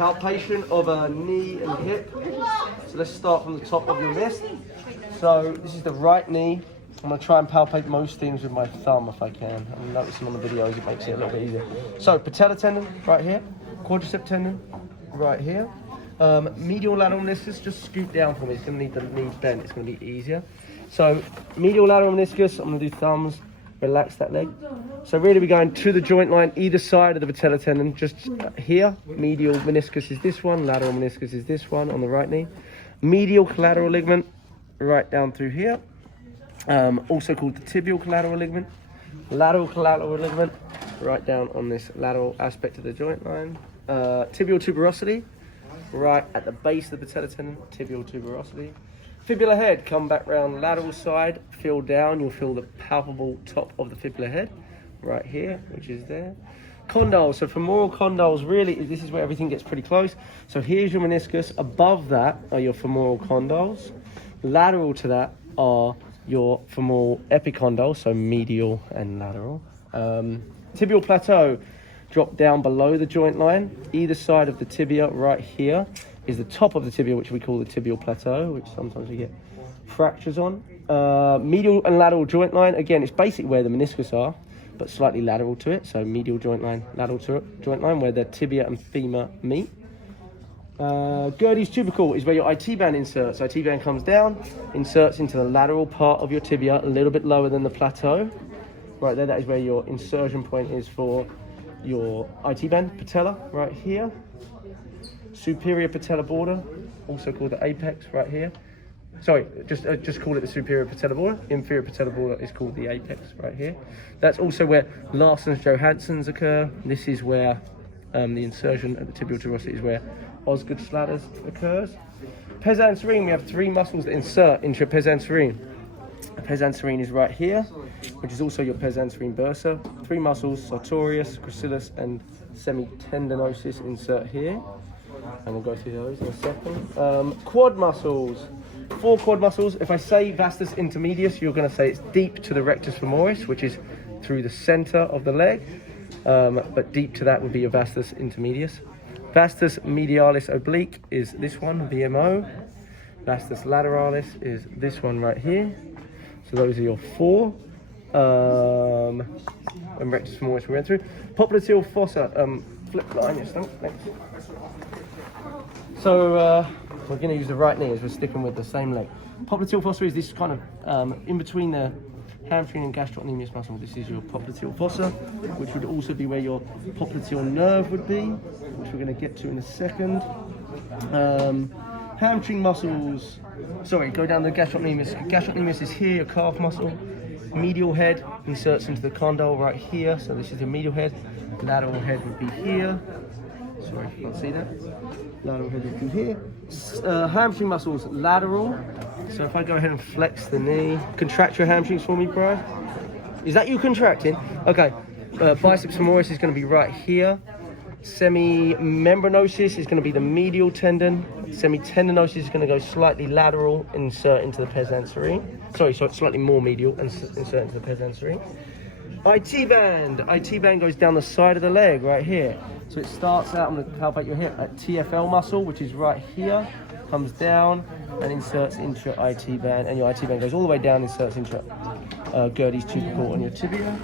palpation of a knee and hip. So let's start from the top of your wrist. So this is the right knee. I'm going to try and palpate most things with my thumb if I can. I'm noticing on the videos it makes it a little bit easier. So patella tendon right here, quadricep tendon right here. Medial lateral meniscus, just scoot down for me. It's going to need the knee bent. It's going to be easier. So medial lateral meniscus, I'm going to do thumbs. Relax that leg. So really we're going to the joint line, either side of the patella tendon, just here. Medial meniscus is this one, lateral meniscus is this one on the right knee. Medial collateral ligament, right down through here. Also called the tibial collateral ligament. Lateral collateral ligament, right down on this lateral aspect of the joint line. Tibial tuberosity, right at the base of the patella tendon, tibial tuberosity. Fibula head, come back round lateral side, feel down, you'll feel the palpable top of the fibula head, right here, which is there. Condyles, so femoral condyles, really, this is where everything gets pretty close. So here's your meniscus, above that are your femoral condyles. Lateral to that are your femoral epicondyles, so medial and lateral. Tibial plateau, drop down below the joint line, either side of the tibia right here is the top of the tibia, which we call the tibial plateau, which sometimes we get fractures on. Medial and lateral joint line, again, it's basically where the meniscus are, but slightly lateral to it. So medial joint line, lateral to it, joint line, where the tibia and femur meet. Gerdy's tubercle is where your IT band inserts. IT band comes down, inserts into the lateral part of your tibia, a little bit lower than the plateau. Right there, that is where your insertion point is for your IT band, patella, right here. Superior patella border, also called the apex, right here. Sorry, just call it the superior patella border. Inferior patella border is called the apex, right here. That's also where Larson's-Johansson's occur. This is where the insertion at the tibial tuberosity is where Osgood-Schlatter's occurs. Pes anserine, we have three muscles that insert into pes anserine. Pes anserine is right here, which is also your pes anserine bursa. Three muscles, sartorius, gracilis, and semitendinosus insert here. And we'll go through those in a second. Quad muscles, 4 quad muscles. If I say vastus intermedius, you're going to say it's deep to the rectus femoris, which is through the center of the leg. But deep to that would be your vastus intermedius. Vastus medialis oblique is this one, VMO. Vastus lateralis is this one right here. So those are your 4. And rectus femoris we went through. Popliteal fossa, flip line your stomach, next. So we're going to use the right knee as we're sticking with the same leg. Popliteal fossa is this kind of in between the hamstring and gastrocnemius muscle. This is your popliteal fossa, which would also be where your popliteal nerve would be, which we're going to get to in a second. Hamstring muscles, sorry, go down the gastrocnemius. Gastrocnemius is here, your calf muscle. Medial head inserts into the condyle right here. So this is the medial head. Lateral head would be here. Sorry if you can't see that. Lateral head would be here. Hamstring muscles, lateral. So if I go ahead and flex the knee, contract your hamstrings for me, Brian. Is that you contracting? Okay. Biceps femoris is going to be right here. Semimembranosus is going to be the medial tendon. Semitendinosus is going to go slightly lateral, insert into the pes anserine. Sorry, so it's slightly more medial, and insert into the pes anserine. IT band. IT band goes down the side of the leg right here. So it starts out, I'm going to palpate your hip, at TFL muscle, which is right here, comes down and inserts into your IT band, and your IT band goes all the way down, inserts into Gerdy's tubercle on your tibia.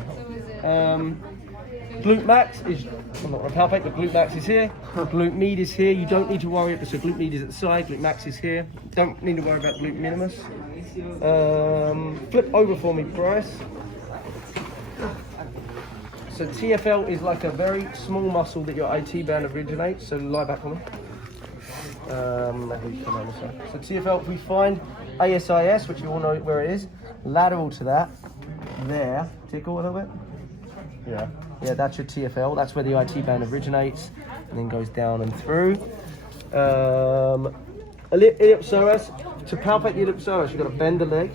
Glute max is, I'm not going to palpate, but glute max is here. Glute med is here. You don't need to worry, so glute med is at the side, glute max is here. Don't need to worry about glute minimus. Flip over for me, Bryce. So TFL is like a very small muscle that your IT band originates, so lie back on me. So TFL, if we find ASIS, which you all know where it is, lateral to that, there, tickle a little bit. Yeah, that's your TFL. That's where the IT band originates and then goes down and through. Iliopsoas, to palpate the iliopsoas, you've got to bend the leg.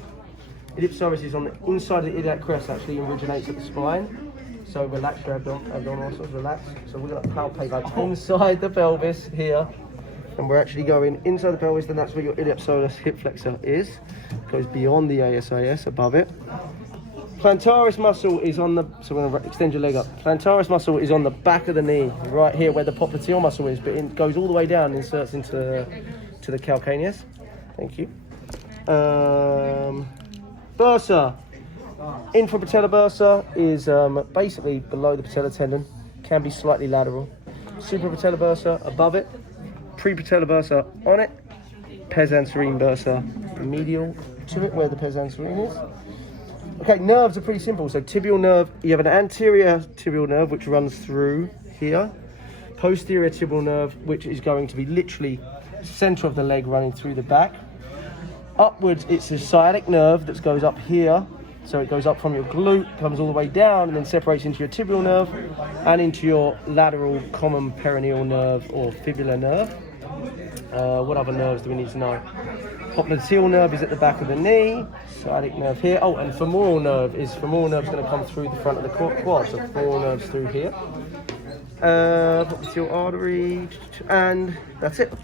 Iliopsoas is on the inside of the iliac crest, actually originates at the spine. So relax your abdominal muscles, relax. So we're going to palpate like inside the pelvis here. And we're actually going inside the pelvis, then that's where your iliopsoas hip flexor is. It goes beyond the ASIS, above it. Plantaris muscle is on the, so we're going to extend your leg up. Plantaris muscle is on the back of the knee, right here where the popliteal muscle is, but it goes all the way down and inserts into the calcaneus. Thank you. Bursa. Infrapatellar bursa is basically below the patellar tendon, can be slightly lateral. Suprapatellar bursa above it, prepatellar bursa on it, pes anserine bursa medial to it where the pes anserine is. Okay, nerves are pretty simple. So tibial nerve, you have an anterior tibial nerve which runs through here, posterior tibial nerve which is going to be literally center of the leg running through the back. Upwards, it's a sciatic nerve that goes up here. So it goes up from your glute, comes all the way down, and then separates into your tibial nerve and into your lateral common peroneal nerve or fibular nerve. What other nerves do we need to know? Popliteal nerve is at the back of the knee, sciatic nerve here. Oh, and femoral nerve is going to come through the front of the quad, so femoral nerves through here. Popliteal artery, and that's it.